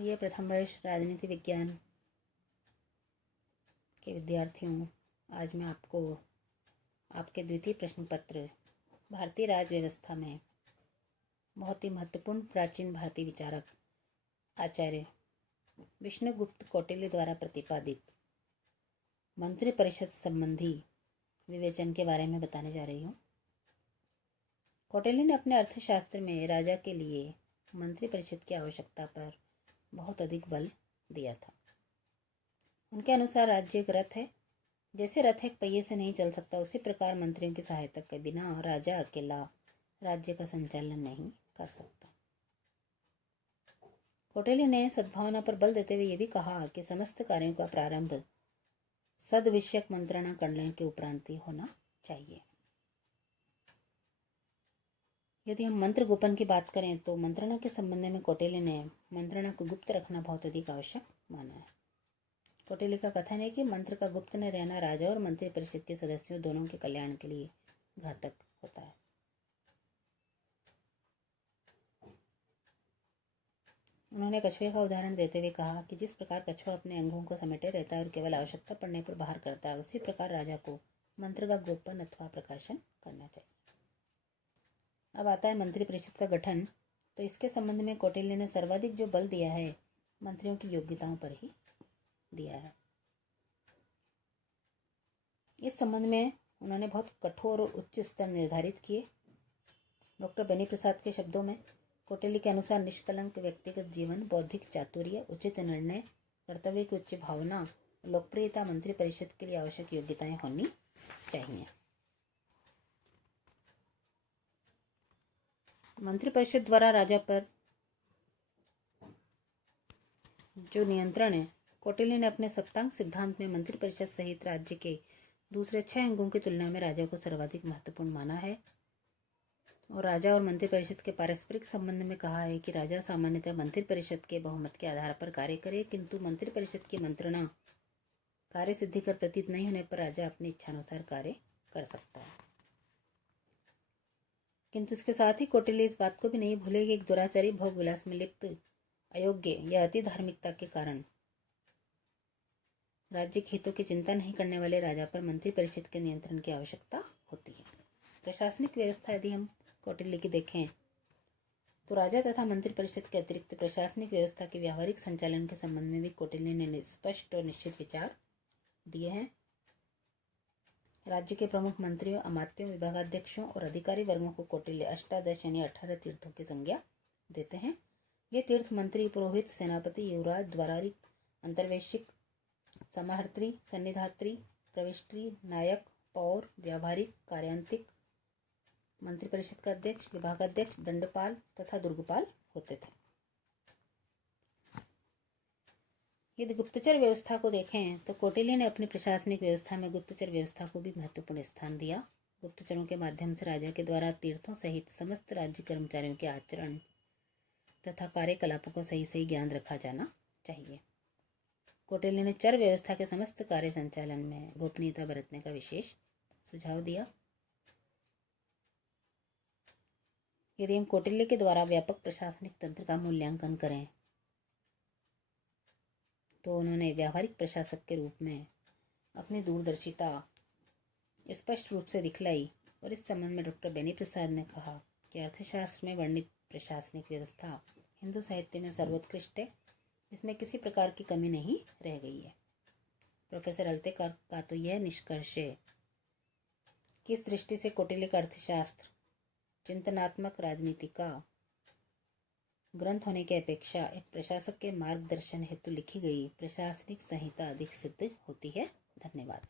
प्रिय प्रथम वर्ष राजनीति विज्ञान के विद्यार्थियों, आज मैं आपको आपके द्वितीय प्रश्न पत्र भारतीय राज व्यवस्था में बहुत ही महत्वपूर्ण प्राचीन भारतीय विचारक आचार्य विष्णुगुप्त कौटिल्य द्वारा प्रतिपादित मंत्री परिषद संबंधी विवेचन के बारे में बताने जा रही हूँ। कौटिल्य ने अपने अर्थशास्त्र में राजा के लिए मंत्री परिषद की आवश्यकता पर बहुत अधिक बल दिया था। उनके अनुसार राज्य एक रथ है। जैसे रथ एक पहिए से नहीं चल सकता, उसी प्रकार मंत्रियों की सहायता के बिना राजा अकेला राज्य का संचालन नहीं कर सकता। कौटिल्य ने सद्भावना पर बल देते हुए यह भी कहा कि समस्त कार्यों का प्रारंभ सद्विषयक मंत्रणा करने के उपरांत ही होना चाहिए। यदि हम मंत्र गोपन की बात करें तो मंत्रणा के संबंध में कौटिल्य ने मंत्रणा को गुप्त रखना बहुत अधिक आवश्यक माना है। कौटिल्य का कथन है कि मंत्र का गुप्त न रहना राजा और मंत्री परिषद के सदस्यों दोनों के कल्याण के लिए घातक होता है। उन्होंने कछुए का उदाहरण देते हुए कहा कि जिस प्रकार कछुआ अपने अंगों को समेटे रहता है और केवल आवश्यकता पड़ने पर बाहर करता है, उसी प्रकार राजा को मंत्र का गोपन अथवा प्रकाशन करना चाहिए। अब आता है मंत्री परिषद का गठन। तो इसके संबंध में कौटिल्य ने सर्वाधिक जो बल दिया है मंत्रियों की योग्यताओं पर ही दिया है। इस संबंध में उन्होंने बहुत कठोर और उच्च स्तर निर्धारित किए। डॉक्टर बेनी प्रसाद के शब्दों में कौटिल्य के अनुसार निष्कलंक व्यक्तिगत जीवन, बौद्धिक चातुर्य, उचित निर्णय, कर्तव्य की उच्च भावना, लोकप्रियता मंत्री परिषद के लिए आवश्यक योग्यताएं होनी चाहिए। मंत्रिपरिषद द्वारा राजा पर जो नियंत्रण है, कौटिल्य ने अपने सप्तांग सिद्धांत में मंत्रिपरिषद सहित राज्य के दूसरे 6 अंगों की तुलना में राजा को सर्वाधिक महत्वपूर्ण माना है और राजा और मंत्रिपरिषद के पारस्परिक संबंध में कहा है कि राजा सामान्यतः मंत्रिपरिषद के बहुमत के आधार पर कार्य करे, किंतु मंत्रिपरिषद की मंत्रणा कार्य सिद्धि कर प्रतीत नहीं होने पर राजा अपनी इच्छानुसार कार्य कर सकता है। किंतु इसके साथ ही कौटिल्य इस बात को भी नहीं भूले कि एक दुराचारी, भोग विलास में लिप्त, अयोग्य या अति धार्मिकता के कारण राज्य के हितों की चिंता नहीं करने वाले राजा पर मंत्री परिषद के नियंत्रण की आवश्यकता होती है। प्रशासनिक व्यवस्था यदि हम कौटिल्य की देखें तो राजा तथा मंत्री परिषद के अतिरिक्त प्रशासनिक व्यवस्था के व्यावहारिक संचालन के संबंध में भी कौटिल्य ने स्पष्ट और निश्चित विचार दिए हैं। राज्य के प्रमुख मंत्रियों, अमात्यों, विभागाध्यक्षों और अधिकारी वर्गों को कौटिल्य अष्टादश यानी 18 तीर्थों की संज्ञा देते हैं। ये तीर्थ मंत्री, पुरोहित, सेनापति, युवराज, द्वारारिक, अंतर्वेशिक, समाहर्त्री, सन्निधात्री, प्रविष्टी, नायक, पौर, व्यावहारिक, कार्यांतिक, मंत्रिपरिषद का अध्यक्ष, विभागाध्यक्ष, दंडपाल तथा दुर्गपाल होते थे। यदि गुप्तचर व्यवस्था को देखें तो कौटिल्य ने अपनी प्रशासनिक व्यवस्था में गुप्तचर व्यवस्था को भी महत्वपूर्ण स्थान दिया। गुप्तचरों के माध्यम से राजा के द्वारा तीर्थों सहित समस्त राज्य कर्मचारियों के आचरण तथा कार्यकलापों को सही ज्ञान रखा जाना चाहिए। कौटिल्य ने चर व्यवस्था के समस्त कार्य संचालन में गोपनीयता बरतने का विशेष सुझाव दिया। यदि हम कौटिल्य के द्वारा व्यापक प्रशासनिक तंत्र का मूल्यांकन करें तो उन्होंने व्यावहारिक प्रशासक के रूप में अपनी दूरदर्शिता स्पष्ट रूप से दिखलाई और इस संबंध में डॉक्टर बेनी प्रसाद ने कहा कि अर्थशास्त्र में वर्णित प्रशासनिक व्यवस्था हिंदू साहित्य में सर्वोत्कृष्ट है, जिसमें किसी प्रकार की कमी नहीं रह गई है। प्रोफेसर अल्ते का तो यह निष्कर्ष है कि इस दृष्टि से कौटिल्य का अर्थशास्त्र चिंतनात्मक राजनीति का ग्रंथ होने की अपेक्षा एक प्रशासक के मार्गदर्शन हेतु लिखी गई प्रशासनिक संहिता अधिक सिद्ध होती है। धन्यवाद।